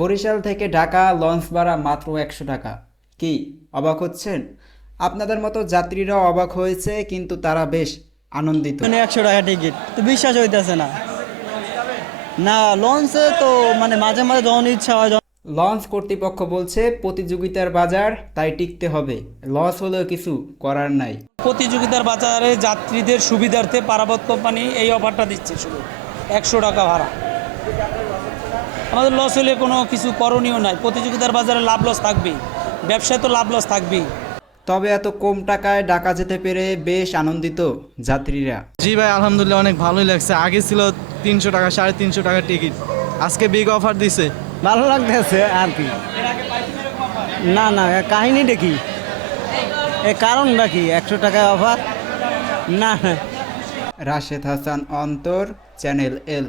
বরিশাল থেকে ঢাকা লঞ্চ ভাড়া মাত্র 100 টাকা। কি অবাক হচ্ছেন? আপনাদের মতো যাত্রীরাও অবাক হয়েছে, কিন্তু তারা বেশ আনন্দিত। মানে 100 টাকা টিকিট তো বিশ্বাস হইতেছে না। না লঞ্চে তো মানে মাঝে মাঝে যখন ইচ্ছা হয় লঞ্চ কর্তৃপক্ষ বলছে প্রতিযোগিতার বাজার, তাই টিকতে হবে। লস হলেও কিছু করার নাই। প্রতিযোগিতার বাজারে যাত্রীদের সুবিধার্থে পারাবত কোম্পানি এই অফারটা দিচ্ছে, শুধু 100 টাকা ভাড়া। আমাদের লস হলে কোনো কিছু করণীয় নাই। প্রতিযোগিতার বাজারে লাভ লস থাকবেই, ব্যবসায় তো লাভ লস থাকবেই। তবে এত কম টাকায় ঢাকা যেতে পেরে বেশ আনন্দিত যাত্রীরা। জি ভাই, আলহামদুলিল্লাহ অনেক ভালোই লাগছে। আগে ছিল 300 টাকা, 350 টাকা টিকিট, আজকে বিগ অফার দিছে। ভালো লাগতেছে আর কি। না না কাহিনীটা কি, এ কারণটা কি? 100 টাকা অফার না। রাশেদ হাসান অন্তর, চ্যানেল এল।